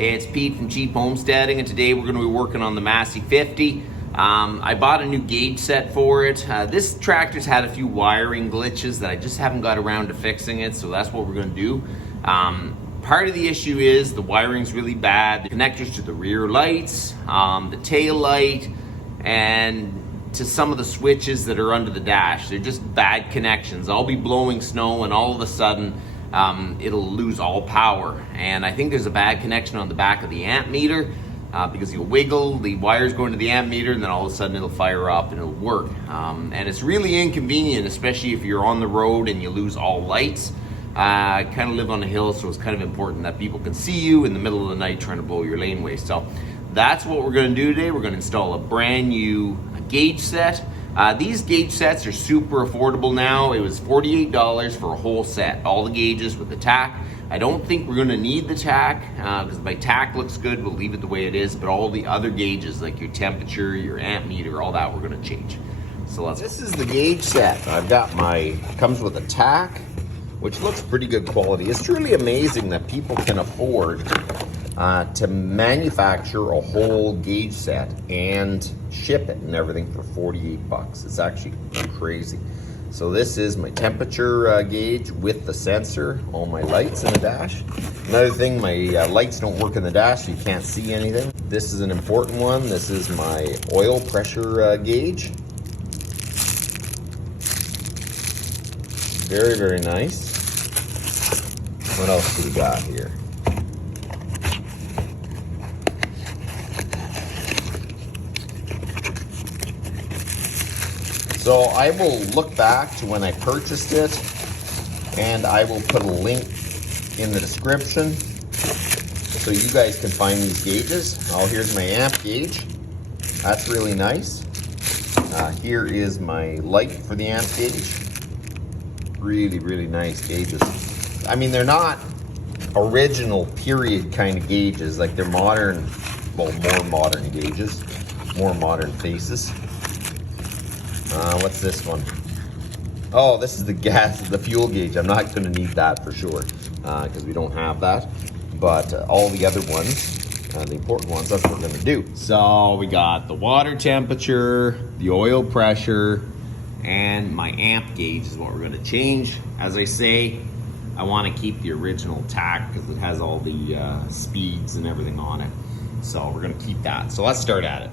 It's Pete from Cheap Homesteading, and today we're going to be working on the Massey 50. I bought a new gauge set for it. This tractor's had a few wiring glitches that I just haven't got around to fixing it, so that's what we're going to do. Part of the issue is the wiring's really bad. The connectors to the rear lights, the tail light, and to some of the switches that are under the dash. They're just bad connections. I'll be blowing snow and all of a sudden it'll lose all power. And I think there's a bad connection on the back of the amp meter because you'll wiggle, the wires go into the amp meter, and then all of a sudden it'll fire up and it'll work. And it's really inconvenient, especially if you're on the road and you lose all lights. I kind of live on a hill, so it's kind of important that people can see you in the middle of the night trying to blow your laneway. So that's what we're going to do today. We're going to install a brand new gauge set. These gauge sets are super affordable now. It was $48 for a whole set, all the gauges with the tack. I don't think we're going to need the tack because my tack looks good. We'll leave it the way it is, but all the other gauges like your temperature, your amp meter, all that we're going to change. So this is the gauge set. I've got comes with a tack, which looks pretty good quality. It's truly amazing that people can afford to manufacture a whole gauge set and ship it and everything for 48 bucks. It's actually crazy. So this is my temperature gauge with the sensor, all my lights in the dash. Another thing, my lights don't work in the dash, so you can't see anything. This is an important one. This is my oil pressure gauge. Very, very nice. What else do we got here? So I will look back to when I purchased it, and I will put a link in the description so you guys can find these gauges. Oh, here's my amp gauge. That's really nice. Here is my light for the amp gauge. Really, really nice gauges. I mean, they're not original period kind of gauges, like they're modern, well, more modern gauges, more modern faces. What's this one? Oh, this is the fuel gauge. I'm not going to need that for sure because we don't have that. But all the other ones, the important ones, that's what we're going to do. So we got the water temperature, the oil pressure, and my amp gauge is what we're going to change. As I say, I want to keep the original tack because it has all the speeds and everything on it. So we're going to keep that. So let's start at it.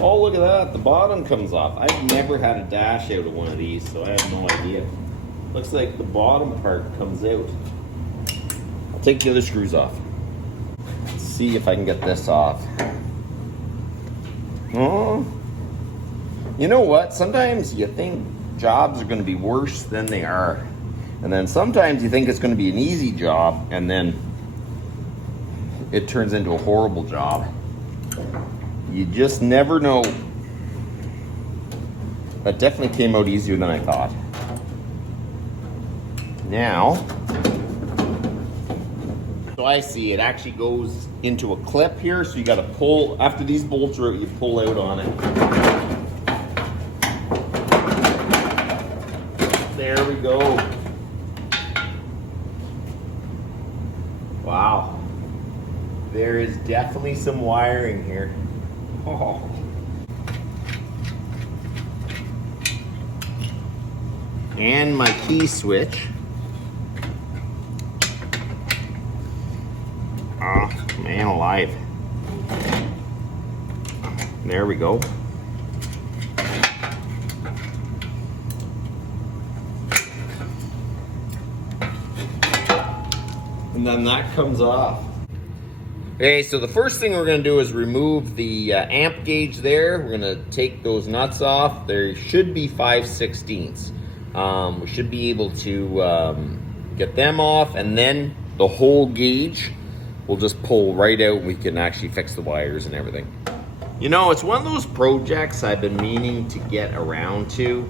Oh, look at that, the bottom comes off. I've never had a dash out of one of these, so I have no idea. Looks like the bottom part comes out. I'll take the other screws off. Let's see if I can get this off. Oh, you know what? Sometimes you think jobs are going to be worse than they are. And then sometimes you think it's going to be an easy job, and then it turns into a horrible job. You just never know. That definitely came out easier than I thought. Now, so I see it actually goes into a clip here, so you got to pull, after these bolts are out, you pull out on it. There we go. Wow. There is definitely some wiring here. Oh. And my key switch. Oh, man alive. There we go. And then that comes off. Okay, so the first thing we're going to do is remove the amp gauge there. We're going to take those nuts off. There should be 5/16. We should be able to get them off, and then the whole gauge will just pull right out. We can actually fix the wires and everything. You know, it's one of those projects I've been meaning to get around to,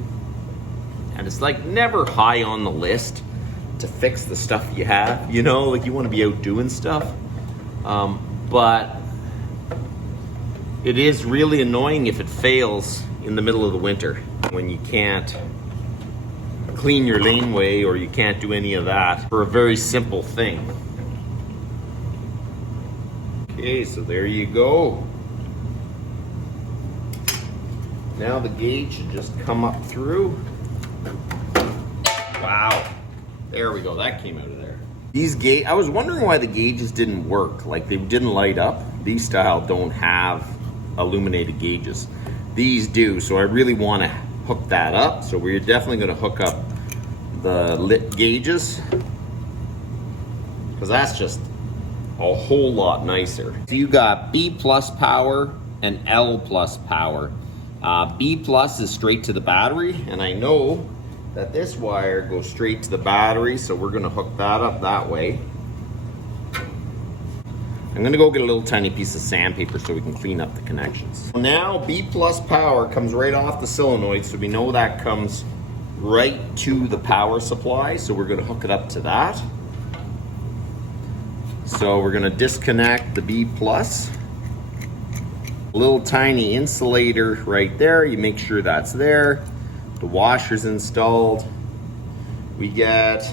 and it's like never high on the list to fix the stuff you have. You know, like you want to be out doing stuff. But It is really annoying if it fails in the middle of the winter when you can't clean your laneway or you can't do any of that for a very simple thing. Okay, so there you go. Now the gauge should just come up through. Wow. There we go, that came out of there. These I was wondering why the gauges didn't work, like they didn't light up. These style don't have illuminated gauges. These do, so I really want to hook that up. So we're definitely going to hook up the lit gauges, because that's just a whole lot nicer. So you got B plus power and L plus power. B plus is straight to the battery, and I know that this wire goes straight to the battery, so we're gonna hook that up that way. I'm gonna go get a little tiny piece of sandpaper so we can clean up the connections. Now B plus power comes right off the solenoid, so we know that comes right to the power supply, so we're gonna hook it up to that. So we're gonna disconnect the B plus. Little tiny insulator right there, you make sure that's there. The washer's installed. We get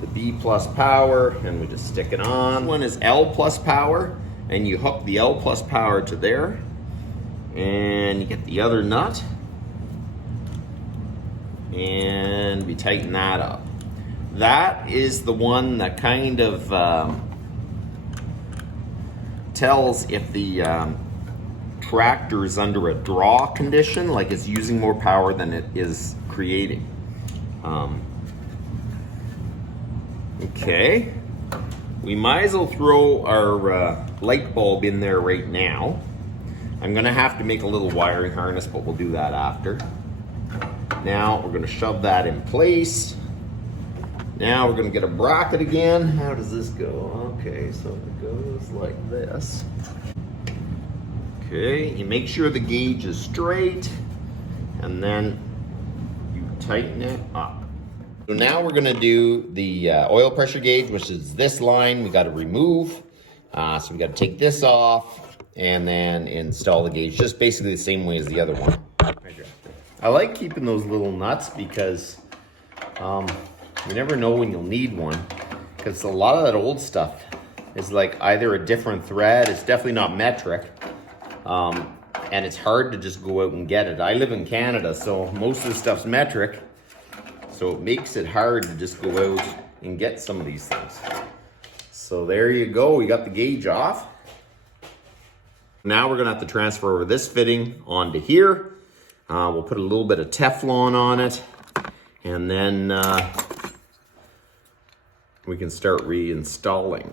the B plus power and we just stick it on. One is L plus power, and you hook the L plus power to there, and you get the other nut, and we tighten that up. That is the one that kind of tells if the tractor is under a draw condition, like it's using more power than it is creating. Okay, we might as well throw our light bulb in there right now. I'm gonna have to make a little wiring harness, but we'll do that after. Now we're gonna shove that in place. Now we're gonna get a bracket again. How does this go? Okay, so it goes like this. Okay, you make sure the gauge is straight, and then you tighten it up. So now we're gonna do the oil pressure gauge, which is this line we gotta remove. So we gotta take this off and then install the gauge, just basically the same way as the other one. I like keeping those little nuts because you never know when you'll need one, because a lot of that old stuff is like either a different thread, it's definitely not metric, and it's hard to just go out and get it. I live in Canada, so most of the stuff's metric, so it makes it hard to just go out and get some of these things. So there you go, we got the gauge off. Now we're gonna have to transfer over this fitting onto here. We'll put a little bit of Teflon on it, and then we can start reinstalling.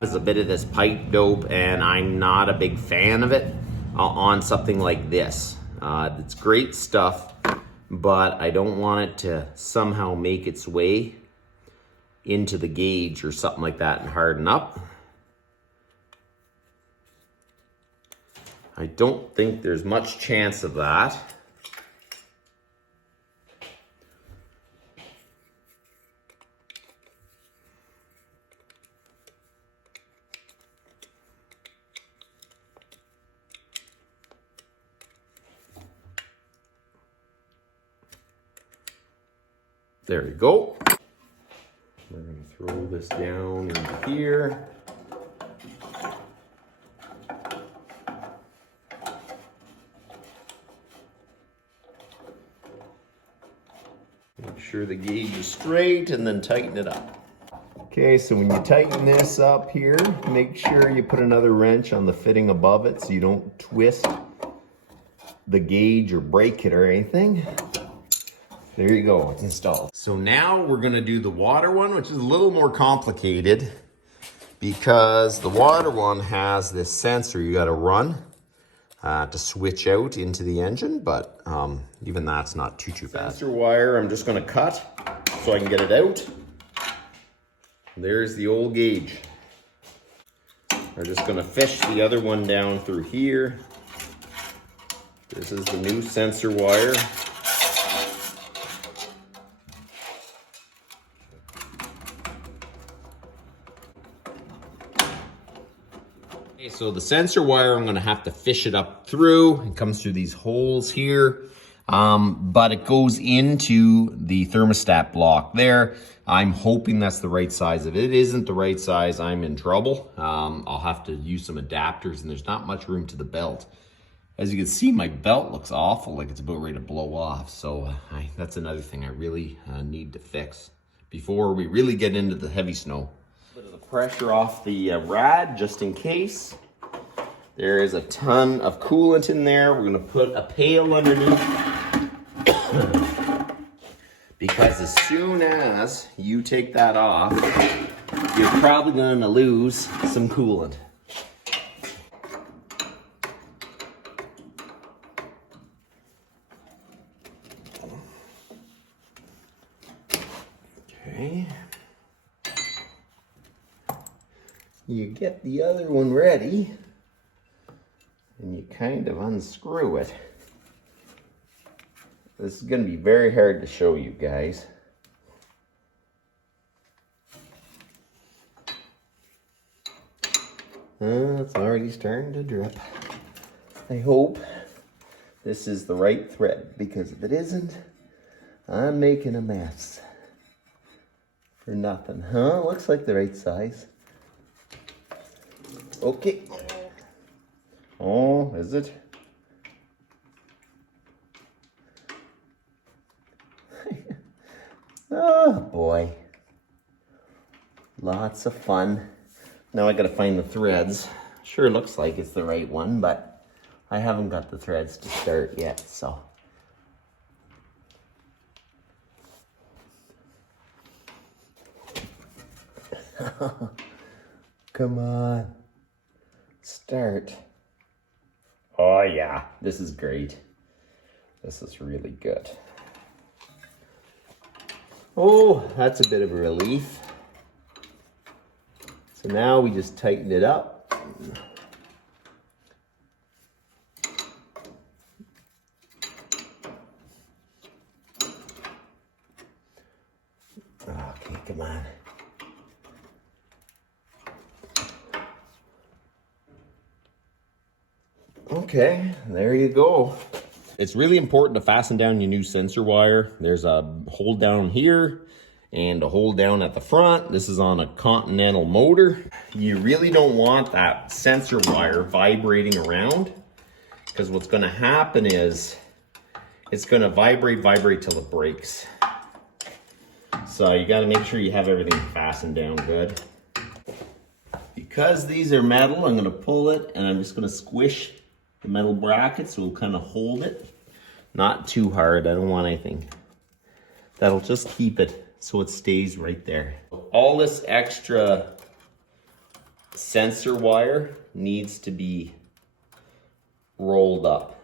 There's a bit of this pipe dope, and I'm not a big fan of it on something like this. It's great stuff, but I don't want it to somehow make its way into the gauge or something like that and harden up. I don't think there's much chance of that. There you go. We're going to throw this down into here. Make sure the gauge is straight and then tighten it up. Okay, so when you tighten this up here, make sure you put another wrench on the fitting above it so you don't twist the gauge or break it or anything. There you go, it's installed. So now we're gonna do the water one, which is a little more complicated because the water one has this sensor you gotta run to switch out into the engine, but even that's not too bad. Sensor wire, I'm just gonna cut so I can get it out. There's the old gauge. We're just gonna fish the other one down through here. This is the new sensor wire. So the sensor wire, I'm gonna have to fish it up through. It comes through these holes here, but it goes into the thermostat block there. I'm hoping that's the right size. If it isn't the right size, I'm in trouble. I'll have to use some adapters, and there's not much room to the belt. As you can see, my belt looks awful, like it's about ready to blow off. So that's another thing I really need to fix before we really get into the heavy snow. A bit of the pressure off the rad, just in case. There is a ton of coolant in there. We're gonna put a pail underneath. Because as soon as you take that off, you're probably gonna lose some coolant. Okay. You get the other one ready, and you kind of unscrew it. This is going to be very hard to show you guys. It's already starting to drip. I hope this is the right thread, because if it isn't, I'm making a mess. For nothing, huh? Looks like the right size. Okay. Oh, is it? Oh boy. Lots of fun. Now I gotta find the threads. Sure looks like it's the right one, but I haven't got the threads to start yet, so. Come on. Start. Oh yeah, this is great. This is really good. Oh, that's a bit of a relief. So now we just tighten it up. Okay, come on. Okay, there you go. It's really important to fasten down your new sensor wire. There's a hole down here and a hole down at the front. This is on a Continental motor. You really don't want that sensor wire vibrating around, because what's gonna happen is it's gonna vibrate till it breaks. So you gotta make sure you have everything fastened down good. Because these are metal, I'm gonna pull it and I'm just gonna squish the metal bracket so it'll kind of hold it. Not too hard, I don't want anything. That'll just keep it so it stays right there. All this extra sensor wire needs to be rolled up.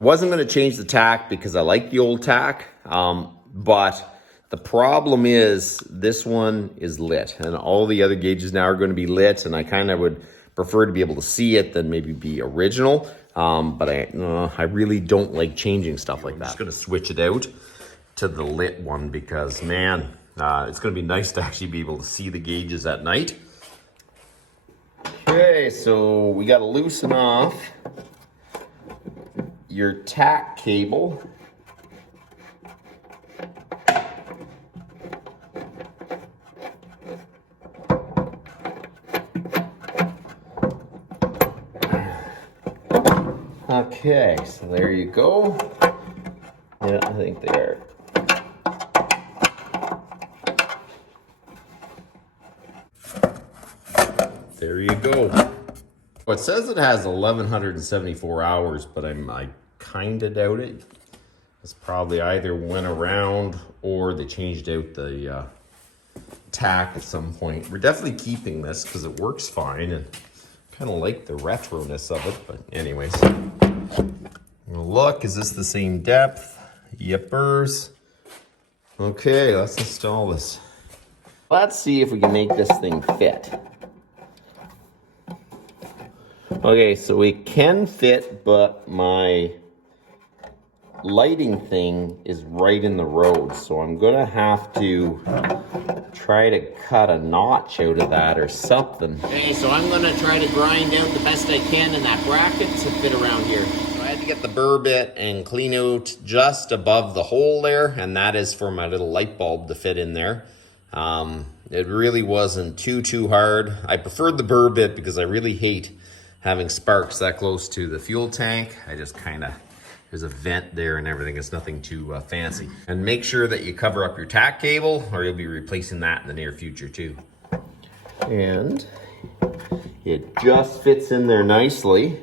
Wasn't going to change the tack because I like the old tack, but the problem is this one is lit and all the other gauges now are going to be lit, and I kind of would prefer to be able to see it than maybe be original, but I really don't like changing stuff like that. I'm just going to switch it out to the lit one because, man, it's going to be nice to actually be able to see the gauges at night. Okay, so we got to loosen off your tack cable. Okay, so there you go. Yeah, I think they are. There you go. Well, it says it has 1,174 hours, but I kind of doubt it. It's probably either went around or they changed out the tack at some point. We're definitely keeping this because it works fine and kind of like the retroness of it. But anyways, look, is this the same depth? Yippers. Okay, let's install this. Let's see if we can make this thing fit. Okay, so it can fit, but my lighting thing is right in the road, so I'm gonna have to try to cut a notch out of that or something. Okay, so I'm gonna try to grind out the best I can in that bracket to fit around here. So I had to get the burr bit and clean out just above the hole there, and that is for my little light bulb to fit in there. It really wasn't too hard. I preferred the burr bit because I really hate having sparks that close to the fuel tank. I just kind of, there's a vent there and everything. It's nothing too fancy. And make sure that you cover up your tack cable or you'll be replacing that in the near future too. And it just fits in there nicely.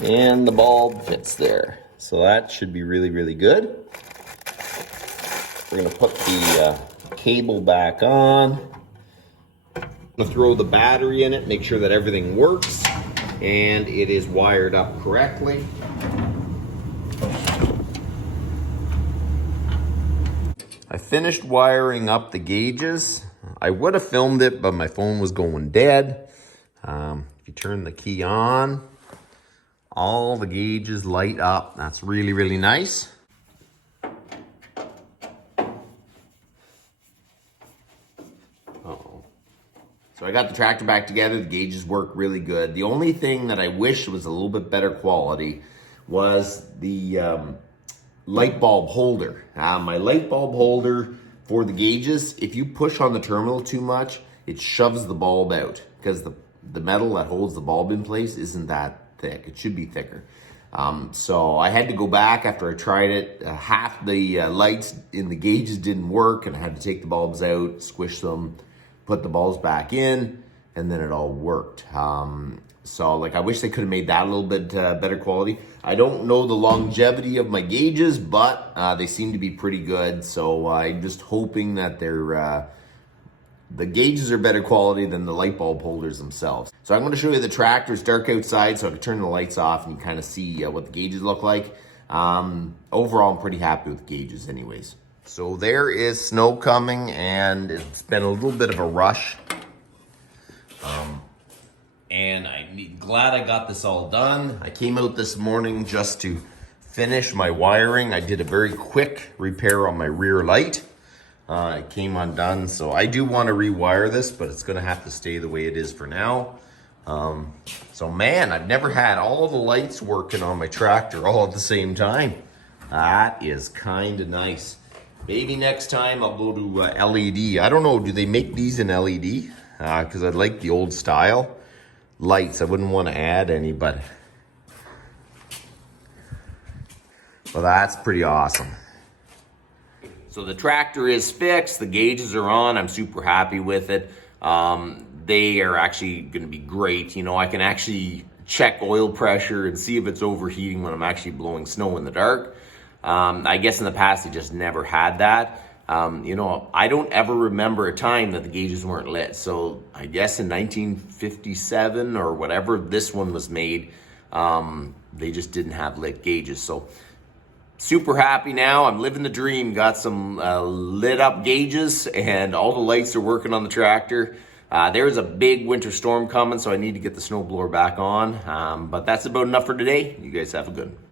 And the bulb fits there. So that should be really good. We're gonna put the cable back on. I'm gonna throw the battery in it, make sure that everything works and it is wired up correctly. I finished wiring up the gauges. I would have filmed it, but my phone was going dead. If you turn the key on, all the gauges light up. That's really nice. So I got the tractor back together. The gauges work really good. The only thing that I wish was a little bit better quality was the light bulb holder. My light bulb holder for the gauges, if you push on the terminal too much, it shoves the bulb out because the metal that holds the bulb in place isn't that thick. It should be thicker. So I had to go back after I tried it. Half the lights in the gauges didn't work and I had to take the bulbs out, squish them, put the bulbs back in, and then it all worked. So like I wish they could have made that a little bit better quality. I don't know the longevity of my gauges, but they seem to be pretty good. So I'm just hoping that the gauges are better quality than the light bulb holders themselves. So I'm going to show you the tractor. It's dark outside, so I can turn the lights off and you kind of see what the gauges look like. Overall, I'm pretty happy with the gauges anyways. So there is snow coming and it's been a little bit of a rush. And I'm glad I got this all done. I came out this morning just to finish my wiring. I did a very quick repair on my rear light. It came undone, so I do want to rewire this, but it's gonna have to stay the way it is for now. So man, I've never had all the lights working on my tractor all at the same time. That is kind of nice. Maybe next time I'll go to LED. I don't know, do they make these in LED? Because I like the old style lights. I wouldn't want to add any, but well, that's pretty awesome. So the tractor is fixed, the gauges are on, I'm super happy with it. They are actually gonna be great. You know, I can actually check oil pressure and see if it's overheating when I'm actually blowing snow in the dark. I guess in the past, they just never had that. You know, I don't ever remember a time that the gauges weren't lit. So I guess in 1957 or whatever this one was made, they just didn't have lit gauges. So super happy now. I'm living the dream. Got some lit up gauges and all the lights are working on the tractor. There's a big winter storm coming, so I need to get the snowblower back on. But that's about enough for today. You guys have a good one.